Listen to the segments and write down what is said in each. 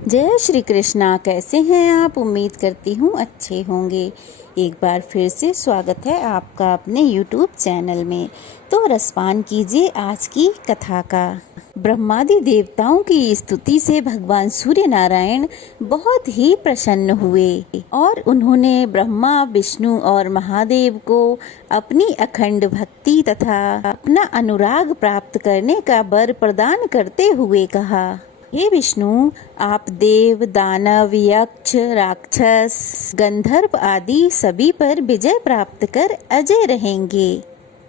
जय श्री कृष्णा। कैसे हैं आप? उम्मीद करती हूँ अच्छे होंगे। एक बार फिर से स्वागत है आपका अपने YouTube चैनल में। तो रसपान कीजिए आज की कथा का। ब्रह्मादि देवताओं की स्तुति से भगवान सूर्य नारायण बहुत ही प्रसन्न हुए और उन्होंने ब्रह्मा, विष्णु और महादेव को अपनी अखंड भक्ति तथा अपना अनुराग प्राप्त करने का वर प्रदान करते हुए कहा, हे विष्णु, आप देव, दानव, यक्ष, राक्षस, गंधर्व आदि सभी पर विजय प्राप्त कर अजय रहेंगे।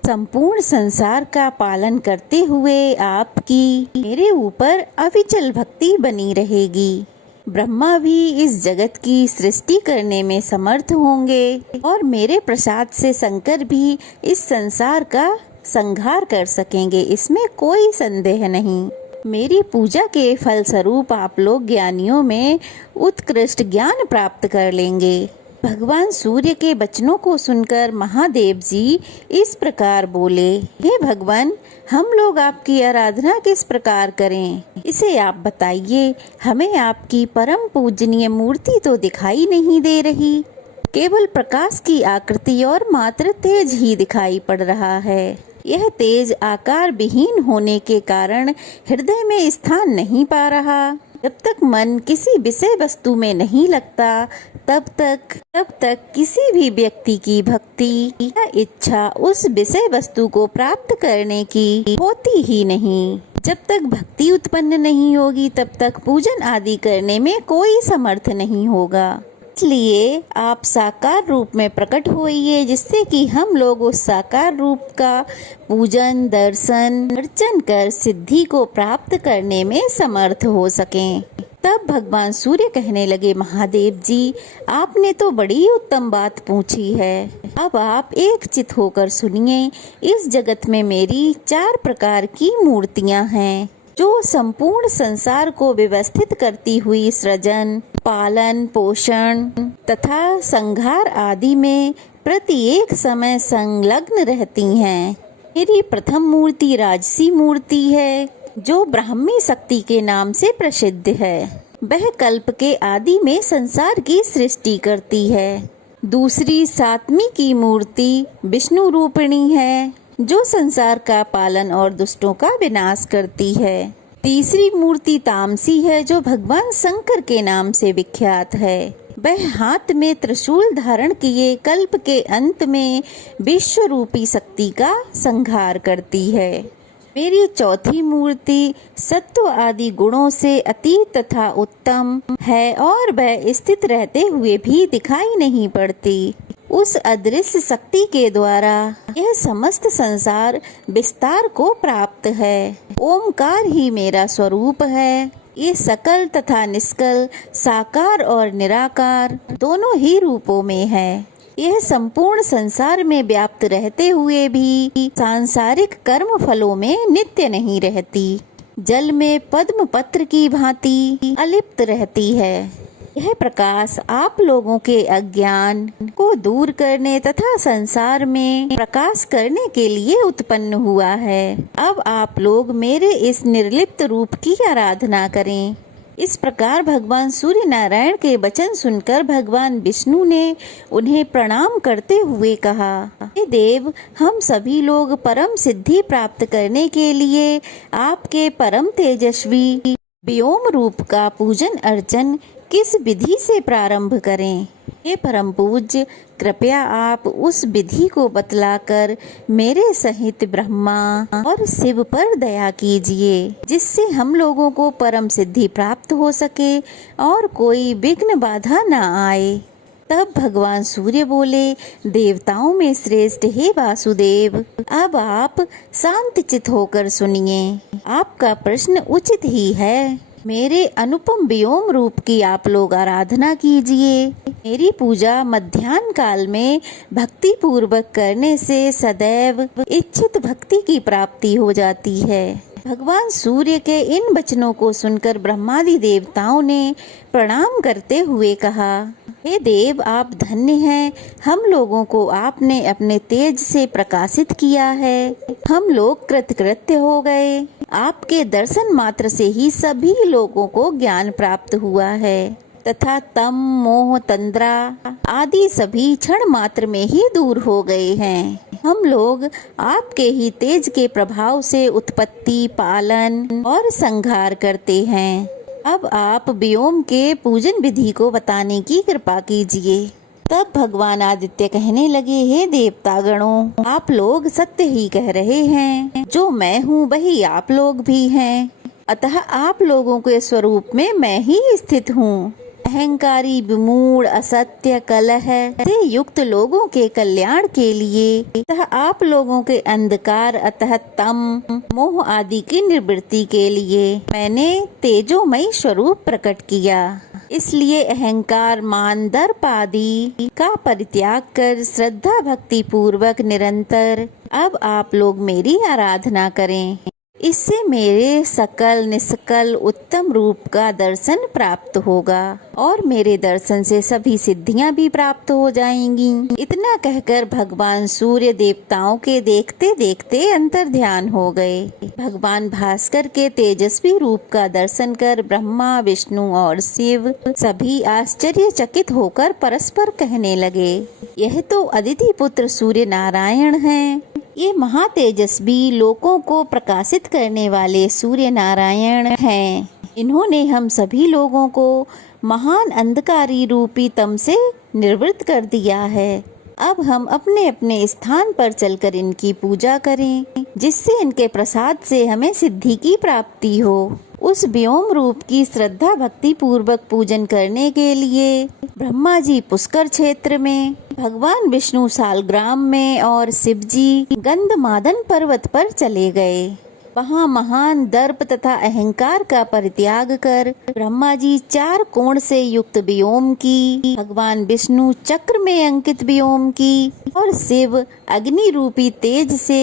संपूर्ण संसार का पालन करते हुए आपकी मेरे ऊपर अविचल भक्ति बनी रहेगी। ब्रह्मा भी इस जगत की सृष्टि करने में समर्थ होंगे और मेरे प्रसाद से शंकर भी इस संसार का संहार कर सकेंगे, इसमें कोई संदेह नहीं। मेरी पूजा के फल स्वरूप आप लोग ज्ञानियों में उत्कृष्ट ज्ञान प्राप्त कर लेंगे। भगवान सूर्य के वचनों को सुनकर महादेव जी इस प्रकार बोले, हे भगवान, हम लोग आपकी आराधना किस प्रकार करें, इसे आप बताइए। हमें आपकी परम पूजनीय मूर्ति तो दिखाई नहीं दे रही, केवल प्रकाश की आकृति और मात्र तेज ही दिखाई पड़ रहा है। यह तेज आकार विहीन होने के कारण हृदय में स्थान नहीं पा रहा। जब तक मन किसी विषय वस्तु में नहीं लगता तब तक किसी भी व्यक्ति की भक्ति या इच्छा उस विषय वस्तु को प्राप्त करने की होती ही नहीं। जब तक भक्ति उत्पन्न नहीं होगी तब तक पूजन आदि करने में कोई समर्थ नहीं होगा। इसलिए आप साकार रूप में प्रकट होइए, जिससे कि हम लोग उस साकार रूप का पूजन, दर्शन, अर्चन कर सिद्धि को प्राप्त करने में समर्थ हो सकें। तब भगवान सूर्य कहने लगे, महादेव जी, आपने तो बड़ी उत्तम बात पूछी है। अब आप एक चित होकर सुनिए। इस जगत में मेरी 4 प्रकार की मूर्तियां हैं, जो संपूर्ण संसार को व्यवस्थित करती हुई सृजन, पालन, पोषण तथा संहार आदि में प्रत्येक समय संलग्न रहती हैं। मेरी प्रथम मूर्ति राजसी मूर्ति है, जो ब्राह्मी शक्ति के नाम से प्रसिद्ध है। वह कल्प के आदि में संसार की सृष्टि करती है। दूसरी सातवीं की मूर्ति विष्णु रूपिणी है, जो संसार का पालन और दुष्टों का विनाश करती है। तीसरी मूर्ति तामसी है, जो भगवान शंकर के नाम से विख्यात है। वह हाथ में त्रिशूल धारण किए कल्प के अंत में विश्व रूपी शक्ति का संहार करती है। मेरी चौथी मूर्ति सत्व आदि गुणों से अतीत तथा उत्तम है और वह स्थित रहते हुए भी दिखाई नहीं पड़ती। उस अदृश्य शक्ति के द्वारा यह समस्त संसार विस्तार को प्राप्त है। ओमकार ही मेरा स्वरूप है। ये सकल तथा निष्कल, साकार और निराकार दोनों ही रूपों में है। यह संपूर्ण संसार में व्याप्त रहते हुए भी सांसारिक कर्म फलों में नित्य नहीं रहती। जल में पद्म पत्र की भांति अलिप्त रहती है। यह प्रकाश आप लोगों के अज्ञान को दूर करने तथा संसार में प्रकाश करने के लिए उत्पन्न हुआ है। अब आप लोग मेरे इस निर्लिप्त रूप की आराधना करें। इस प्रकार भगवान सूर्य नारायण के वचन सुनकर भगवान विष्णु ने उन्हें प्रणाम करते हुए कहा, हे देव, हम सभी लोग परम सिद्धि प्राप्त करने के लिए आपके परम तेजस्वी व्योम रूप का पूजन अर्चन किस विधि से प्रारंभ करें? हे परम पूज्य, कृपया आप उस विधि को बतलाकर मेरे सहित ब्रह्मा और शिव पर दया कीजिए, जिससे हम लोगों को परम सिद्धि प्राप्त हो सके और कोई विघ्न बाधा न आए। तब भगवान सूर्य बोले, देवताओं में श्रेष्ठ हे वासुदेव, अब आप शांत चित होकर सुनिए। आपका प्रश्न उचित ही है। मेरे अनुपम व्योम रूप की आप लोग आराधना कीजिए। मेरी पूजा मध्याह्न काल में भक्ति पूर्वक करने से सदैव इच्छित भक्ति की प्राप्ति हो जाती है। भगवान सूर्य के इन वचनों को सुनकर ब्रह्मादि देवताओं ने प्रणाम करते हुए कहा, हे देव, आप धन्य हैं। हम लोगों को आपने अपने तेज से प्रकाशित किया है। हम लोग कृतकृत्य हो गए। आपके दर्शन मात्र से ही सभी लोगों को ज्ञान प्राप्त हुआ है तथा तम मोह तंद्रा आदि सभी क्षण मात्र में ही दूर हो गए हैं। हम लोग आपके ही तेज के प्रभाव से उत्पत्ति, पालन और संहार करते हैं। अब आप व्योम के पूजन विधि को बताने की कृपा कीजिए। तब भगवान आदित्य कहने लगे, हे देवता गणों, आप लोग सत्य ही कह रहे हैं। जो मैं हूँ वही आप लोग भी हैं। अतः आप लोगों के स्वरूप में मैं ही स्थित हूँ। अहंकारी, विमूढ़, असत्य, कलह से युक्त लोगों के कल्याण के लिए तथा आप लोगों के अंधकार अतः तम, मोह आदि की निवृत्ति के लिए मैंने तेजोमयी स्वरूप प्रकट किया। इसलिए अहंकार, मान, दर्प आदि का परित्याग कर श्रद्धा भक्ति पूर्वक निरंतर अब आप लोग मेरी आराधना करें। इससे मेरे सकल निष्कल उत्तम रूप का दर्शन प्राप्त होगा और मेरे दर्शन से सभी सिद्धियां भी प्राप्त हो जाएंगी। इतना कहकर भगवान सूर्य देवताओं के देखते देखते अंतर ध्यान हो गए। भगवान भास्कर के तेजस्वी रूप का दर्शन कर ब्रह्मा, विष्णु और शिव सभी आश्चर्यचकित होकर परस्पर कहने लगे, यह तो अदिति पुत्र सूर्य नारायण हैं। ये महातेजस्वी, लोकों को प्रकाशित करने वाले सूर्य नारायण हैं। इन्होंने हम सभी लोगों को महान अंधकारी रूपी तम से निवृत्त कर दिया है। अब हम अपने अपने स्थान पर चलकर इनकी पूजा करें, जिससे इनके प्रसाद से हमें सिद्धि की प्राप्ति हो। उस व्योम रूप की श्रद्धा भक्ति पूर्वक पूजन करने के लिए ब्रह्मा जी पुष्कर क्षेत्र में, भगवान विष्णु सालग्राम में और शिव जी गंधमादन पर्वत पर चले गए। वहाँ महान दर्प तथा अहंकार का परित्याग कर ब्रह्मा जी 4 कोण से युक्त व्योम की, भगवान विष्णु चक्र में अंकित व्योम की और शिव अग्नि रूपी तेज से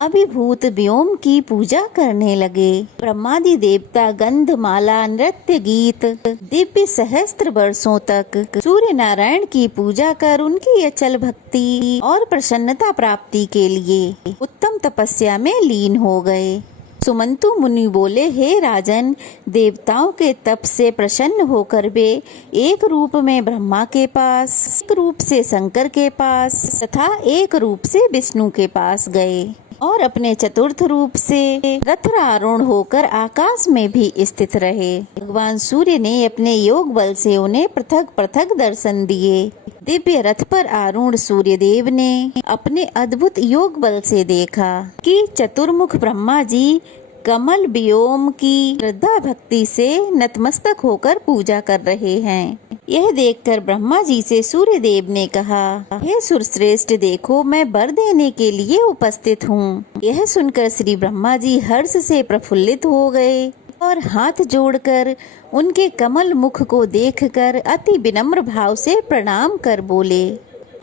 अभिभूत व्योम की पूजा करने लगे। ब्रह्मादि देवता गंधमाला, नृत्य, गीत, दिव्य सहस्त्र वर्षों तक सूर्य नारायण की पूजा कर उनकी अचल भक्ति और प्रसन्नता प्राप्ति के लिए उत्तम तपस्या में लीन हो गए। सुमंतु मुनि बोले, हे राजन, देवताओं के तप से प्रसन्न होकर वे एक रूप में ब्रह्मा के पास, एक रूप से शंकर के पास तथा एक रूप से विष्णु के पास गए और अपने चतुर्थ रूप से रथारूढ़ होकर आकाश में भी स्थित रहे। भगवान सूर्य ने अपने योग बल से उन्हें पृथक पृथक दर्शन दिए। दिव्य रथ पर आरूढ़ सूर्य देव ने अपने अद्भुत योग बल से देखा कि चतुर्मुख ब्रह्मा जी कमल व्योम की श्रद्धा भक्ति से नतमस्तक होकर पूजा कर रहे हैं। यह देखकर ब्रह्मा जी से सूर्य देव ने कहा, हे सुरश्रेष्ठ, देखो मैं वर देने के लिए उपस्थित हूँ। यह सुनकर श्री ब्रह्मा जी हर्ष से प्रफुल्लित हो गए और हाथ जोड़कर उनके कमल मुख को देखकर अति विनम्र भाव से प्रणाम कर बोले,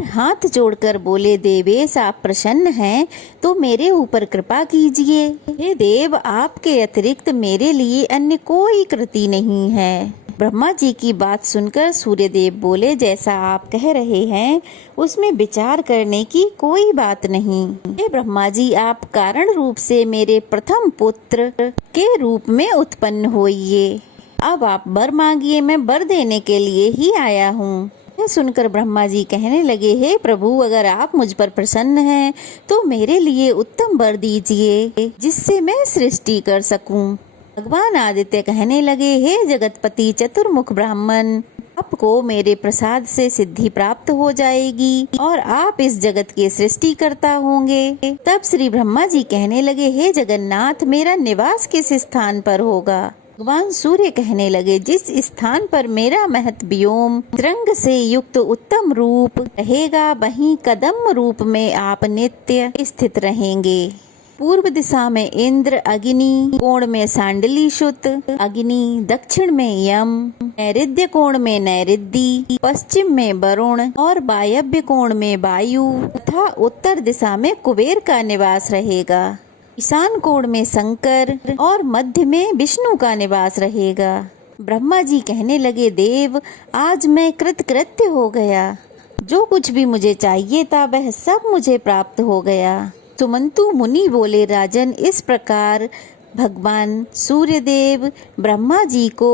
हाथ जोड़कर बोले, देवेश आप प्रसन्न हैं तो मेरे ऊपर कृपा कीजिए। हे देव, आपके अतिरिक्त मेरे लिए अन्य कोई कृति नहीं है। ब्रह्मा जी की बात सुनकर सूर्यदेव बोले, जैसा आप कह रहे हैं उसमें विचार करने की कोई बात नहीं। हे ब्रह्मा जी, आप कारण रूप से मेरे प्रथम पुत्र के रूप में उत्पन्न होइए। अब आप वर मांगिए, मैं वर देने के लिए ही आया हूँ। यह सुनकर ब्रह्मा जी कहने लगे, हे प्रभु, अगर आप मुझ पर प्रसन्न हैं तो मेरे लिए उत्तम वर दीजिए जिससे मैं सृष्टि कर सकूं। भगवान आदित्य कहने लगे, हे जगतपति चतुर्मुख ब्राह्मण, आपको मेरे प्रसाद से सिद्धि प्राप्त हो जाएगी और आप इस जगत के सृष्टि करता होंगे। तब श्री ब्रह्मा जी कहने लगे, हे जगन्नाथ, मेरा निवास किस स्थान पर होगा? भगवान सूर्य कहने लगे, जिस स्थान पर मेरा महत व्योम रंग से युक्त उत्तम रूप रहेगा वहीं कदम रूप में आप नित्य स्थित रहेंगे। पूर्व दिशा में इंद्र, अग्नि कोण में सांडली शुत अग्नि, दक्षिण में यम, नैऋद्य कोण में नैऋद्धि, पश्चिम में वरुण और वायव्य कोण में वायु तथा उत्तर दिशा में कुबेर का निवास रहेगा। ईशान कोण में शंकर और मध्य में विष्णु का निवास रहेगा। ब्रह्मा जी कहने लगे, देव, आज मैं कृतकृत्य हो गया। जो कुछ भी मुझे चाहिए था वह सब मुझे प्राप्त हो गया। सुमंतु मुनि बोले, राजन, इस प्रकार भगवान सूर्यदेव ब्रह्मा जी को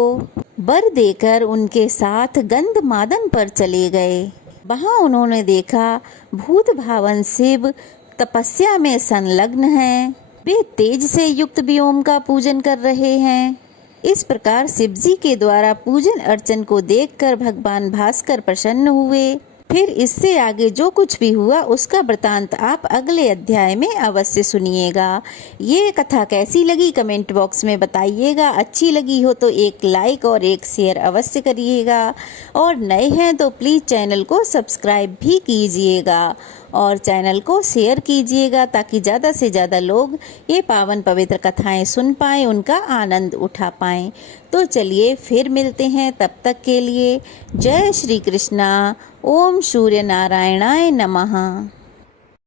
वर देकर उनके साथ गंधमादन पर चले गए। वहां उन्होंने देखा भूत भावन शिव तपस्या में संलग्न हैं। वे तेज से युक्त व्योम का पूजन कर रहे हैं। इस प्रकार शिवजी के द्वारा पूजन अर्चन को देखकर भगवान भास्कर प्रसन्न हुए। फिर इससे आगे जो कुछ भी हुआ उसका वृतांत आप अगले अध्याय में अवश्य सुनिएगा। ये कथा कैसी लगी कमेंट बॉक्स में बताइएगा। अच्छी लगी हो तो एक लाइक और एक शेयर अवश्य करिएगा, और नए हैं तो प्लीज़ चैनल को सब्सक्राइब भी कीजिएगा और चैनल को शेयर कीजिएगा ताकि ज़्यादा से ज़्यादा लोग ये पावन पवित्र कथाएं सुन पाएँ, उनका आनंद उठा पाएँ। तो चलिए फिर मिलते हैं, तब तक के लिए जय श्री कृष्णा। ओम सूर्य नारायणाय नमः।